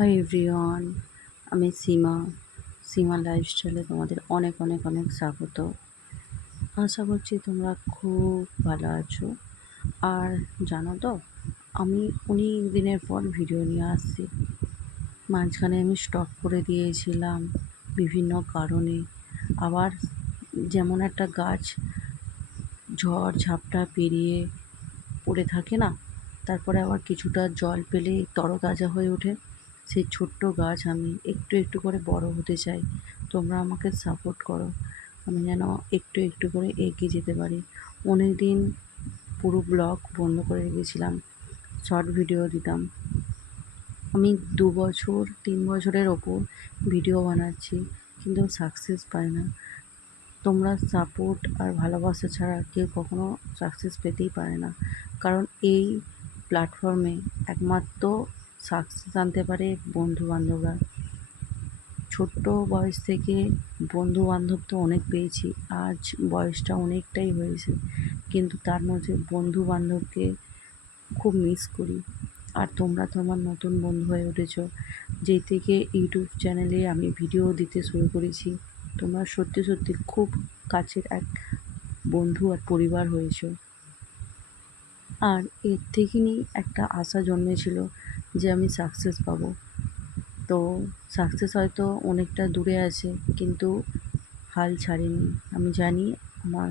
Hi everyone, আমি সীমা লাইফস্টাইলে তোমাদের অনেক অনেক অনেক স্বাগত। আশা করছি তোমরা খুব ভালো আছো। আর জানো তো, আমি অনেক দিনের পর ভিডিও নিয়ে আসছি। মাঝখানে আমি স্টপ করে দিয়েছিলাম বিভিন্ন কারণে। আবার যেমন একটা গাছ ঝড় ঝাপটা পেরিয়ে পড়ে থাকে না, তারপরে আবার কিছুটা জল পেলে তরতাজা হয়ে ওঠে, সেই ছোট্ট গাছ আমি একটু একটু করে বড় হতে চাই। তোমরা আমাকে সাপোর্ট করো, আমি যেন একটু একটু করে এগিয়ে যেতে পারি। অনেক দিন পুরো ব্লগ বন্ধ করে রেখেছিলাম, শর্ট ভিডিও দিতাম। আমি 2 বছর 3 বছরের ওপর ভিডিও বানাচ্ছি, কিন্তু সাকসেস পাই না। তোমরা সাপোর্ট আর ভালোবাসা ছাড়া কেউ কখনো সাকসেস পেতেই পারে না। কারণ এই প্ল্যাটফর্মে একমাত্র সাকসেস আনতে পারে বন্ধুবান্ধবরা। ছোট্ট বয়স থেকে বন্ধুবান্ধব তো অনেক পেয়েছি, আজ বয়সটা অনেকটাই হয়েছে, কিন্তু তার মধ্যে বন্ধুবান্ধবকে খুব মিস করি। আর তোমরা তো আমার নতুন বন্ধু হয়ে উঠেছো, যেই থেকে ইউটিউব চ্যানেলে আমি ভিডিও দিতে শুরু করেছি। তোমরা সত্যি সত্যি খুব কাছের এক বন্ধু আর পরিবার হয়েছো। আর এর থেকেই একটা আশা জন্মেছিল যে আমি সাকসেস পাবো। তো সাকসেস হয়তো অনেকটা দূরে আছে, কিন্তু হাল ছাড়িনি। আমি জানি আমার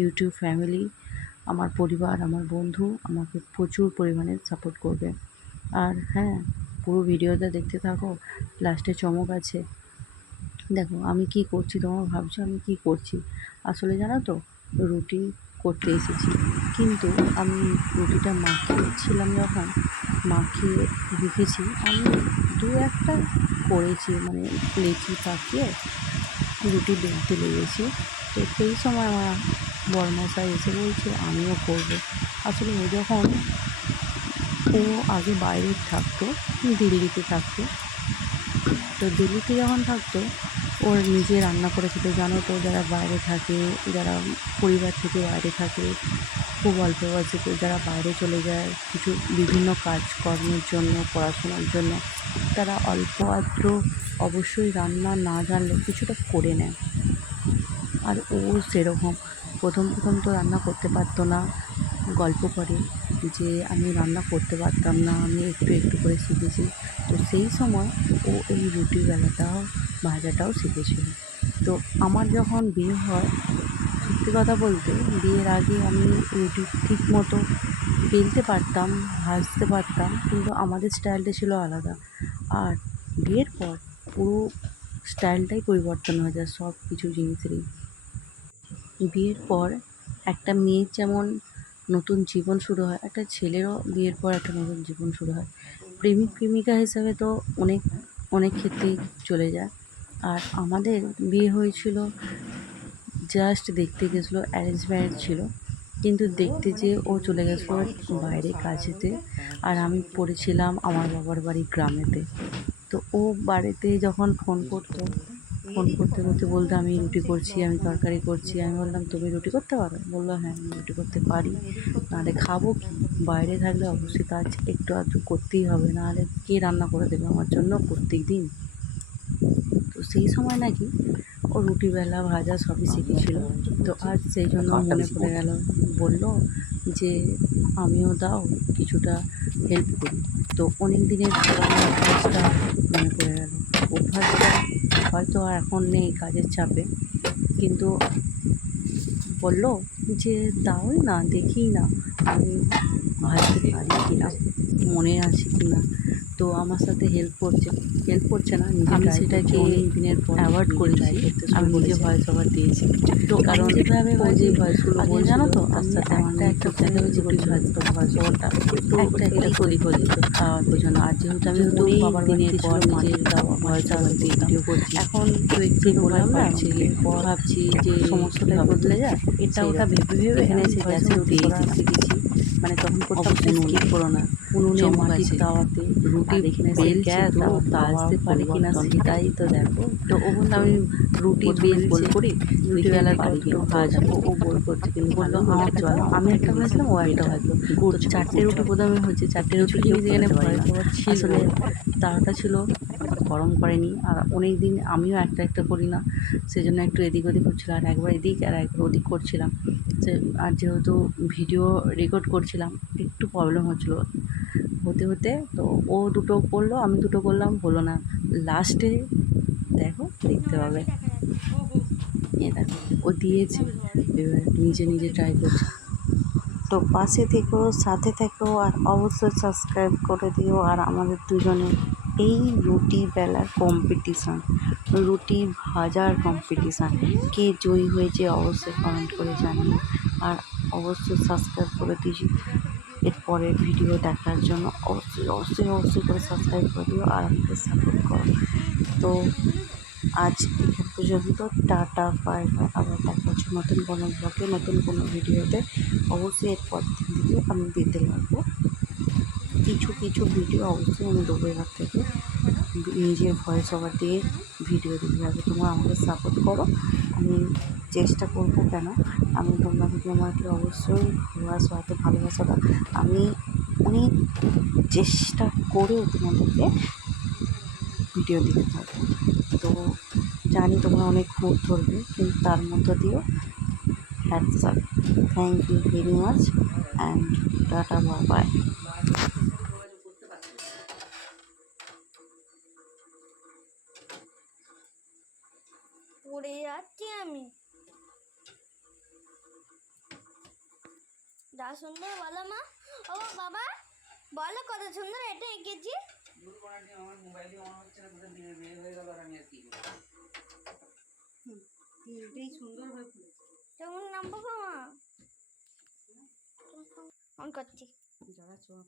ইউটিউব ফ্যামিলি, আমার পরিবার, আমার বন্ধু আমাকে প্রচুর পরিমাণে সাপোর্ট করবে। আর হ্যাঁ, পুরো ভিডিওটা দেখতে থাকো, লাস্টে চমক আছে। দেখো আমি কি করছি, তোমরা ভাবছো আমি কি করছি। আসলে জানো তো, রুটি করতে এসেছি, কিন্তু আমি রুটিটা মাখিয়েছিলাম, যখন মাখিয়ে রেখেছি, আমি দু একটা করেছি, মানে লেচি পাকিয়ে রুটি বেলতে লেগেছি। তো সেই সময় আমার বড়মশাই এসে বলছে আমিও করবো। আসলে ও আগে বাইরে থাকতো, দিল্লিতে থাকতো। তো দিল্লিতে যখন থাকতো, ওর নিজে রান্না করে খেতে। জানো তো, যারা বাইরে থাকে, যারা পরিবার থেকে বাইরে থাকে, খুব অল্প বয়সে যারা বাইরে চলে যায় কিছু বিভিন্ন কাজকর্মের জন্য, পড়াশোনার জন্য, তারা অল্প আধটু অবশ্যই রান্না না জানলেও কিছুটা করে নেয়। আর ও সেরকম প্রথম প্রথম তো রান্না করতে পারতো না। গল্প করে যে আমি রান্না করতে পারতাম না, আমি একটু একটু করে শিখেছি। তো সেই সময় ও এই রুটি বেলাটাও ভাজাটাও শিখেছিল। তো আমার যখন বিয়ে হয়, সত্যি কথা বলতে বিয়ের আগে আমি রুটি ঠিক মতো বেলতে পারতাম, ভাজতে পারতাম, কিন্তু আমাদের স্টাইলটা ছিল আলাদা। আর বিয়ের পর পুরো স্টাইলটাই পরিবর্তন হয়ে যায় সব কিছু জিনিসেরই। বিয়ের পর একটা মেয়ের যেমন নতুন জীবন শুরু হয়, একটা ছেলেরও বিয়ের পর একটা নতুন জীবন শুরু হয়। প্রেমিক প্রেমিকা হিসাবে তো অনেক অনেক ক্ষেত্রেই চলে যায়। আর আমাদের বিয়ে হয়েছিল জাস্ট দেখতে গেছিলো, অ্যারেঞ্জ ম্যারেজ ছিল, কিন্তু দেখতে যেয়ে ও চলে গেছিলো বাইরে কাজেতে, আর আমি পড়েছিলাম আমার বাবার বাড়ি গ্রামেতে। তো ও বাড়িতে যখন ফোন করতে করতে বলতো আমি রুটি করছি, আমি তরকারি করছি। আমি বললাম তুমি রুটি করতে পারো? বললো হ্যাঁ আমি রুটি করতে পারি, নাহলে খাবো কি? বাইরে থাকলে অবশ্যই কাজ একটু আধটু করতেই হবে, নাহলে কে রান্না করে দেবে আমার জন্য প্রত্যেক দিন? তো সেই সময় নাকি ও রুটি বেলা ভাজা সবই শিখেছিল। তো আজ সেই জন্য মনে পড়ে গেল, বলল যে আমিও দাও কিছুটা হেল্প করি। তো অনেক দিনের পুরানো অভ্যাসটা মনে পড়ে গেল। অভ্যাসটা হয়তো আর এখন নেই কাজের চাপে, কিন্তু বলল যে দাওই না, দেখি না আমি ভাজতে পারি কি না, মনে আছে কি না। তো আমার সাথে হেল্প করছে না, আমি সেটাকে অনেক দিনের পর অ্যাভয়েড করেছি। আমি নিজে ভয়েস ওভার দিয়েছি। তো কারণ যেভাবে ও যে ভয়েসগুলো বলছিল, জানো তো তার সাথে আমার একটা চ্যানেলে রুটি ভাজতো, ভয়েস ওভারটা একটু এদিক ওদিক হয়ে যেত ওই জন্য। আর যেহেতু আমি অনেক বাবার দিনের পর নিজের ভয়েস ওভার দিয়ে ভিডিও করছি, এখন তো একটু বললাম না ভাবছি যে সমস্তটাই বদলে যায়, এটা ওটা ভেবে ভেবে এখানে এসে গ্যাসে রুটি করা শিখেছি। মানে তখন করতাম, স্কিপ করো না, উনুনে চমক মাটির আছে। তাওয়াতে রুটি আর এখানে সে বেলছে গ্যাস তো আর তাওয়া ভাজতে পারে কিনা পরিবর্তন। সেটাই তো দেখো। তো ও বললো আমি রুটি প্রথমে গোল বেলছে, করি, দেখি আমি রুটিবেলার পারি দুটো কিনা। তো ভাজবো, দেখো ও গোল করছে কিন্তু বললো ভালোই হয়েছে, আমাকে চলো দাও, আমি একটা ভাজলাম, ও একটা ভাজলো। তো চারটে রুটি করছে, প্রথমে হয়েছে, চারটে রুটি কিছুই কেউ সেখানে ফেলতে পারি ভয় না। পাওয়ার ছিল আসলে না। তাওয়াটা ছিল গরম করেনি, আর অনেক দিন আমিও একটা একটা করি না, সেজন্য একটু এদিক ওদিক হচ্ছিলো, আর একবার এদিক আর একবার ওদিক করছিলাম। আর যেহেতু ভিডিও রেকর্ড করছিলাম একটু প্রবলেম হচ্ছিলো হতে হতে, তো ও দুটো করলো, আমি দুটো করলাম, হলো না। লাস্টে দেখো, দেখতে পাবে, এ দেখো ও দিয়েছে, এবার নিজে নিজে ট্রাই করছে। তো পাশে থেকো, সাথে থেকো, আর অবশ্যই সাবস্ক্রাইব করে দিও। আর আমাদের দুজনের এই রুটি বেলার কম্পিটিশান, রুটি ভাজার কম্পিটিশান, কে জয়ী হয়েছে অবশ্যই কমেন্ট করে জানিও। আর অবশ্যই সাবস্ক্রাইব করে দিও এর পরের ভিডিও দেখার জন্য। অবশ্যই অবশ্যই অবশ্যই করে সাবস্ক্রাইব করে দিও আর আমাকে সাপোর্ট করো। তো আজ এখান পর্যন্ত, টাটা, বাই বাই। আবার দেখা হচ্ছে নতুন কোনো ব্লগে, নতুন কোনো ভিডিওতে। অবশ্যই এরপর থেকে আমি দিতে লাগবো কিছু কিছু ভিডিও, অবশ্যই আমি দেবো এবার থেকে, নিজের ভয়েস ওভার দিয়ে ভিডিও দিতে লাগবে। তোমরা আমাকে সাপোর্ট করো, আমি চেষ্টা করবো, কেন আমি, তোমরা যদি আমাকে অবশ্যই ভালোবাসো, এত ভালোবাসা দাও, আমি অনেক চেষ্টা করেও তোমাদেরকে ভিডিও দিতে থাকবো। তো জানি তোমরা অনেক খুঁত ধরবে, কিন্তু তার মধ্য দিয়েও hats up, thank you very much, and tata, bye bye. পড়ে যাচ্ছি আমি। যা সুন্দর বলো মা। ও বাবা, বলো কত সুন্দর এটা এঁকেছি। কেমন নাম বাবা মা? অন করছি। যারা চোখ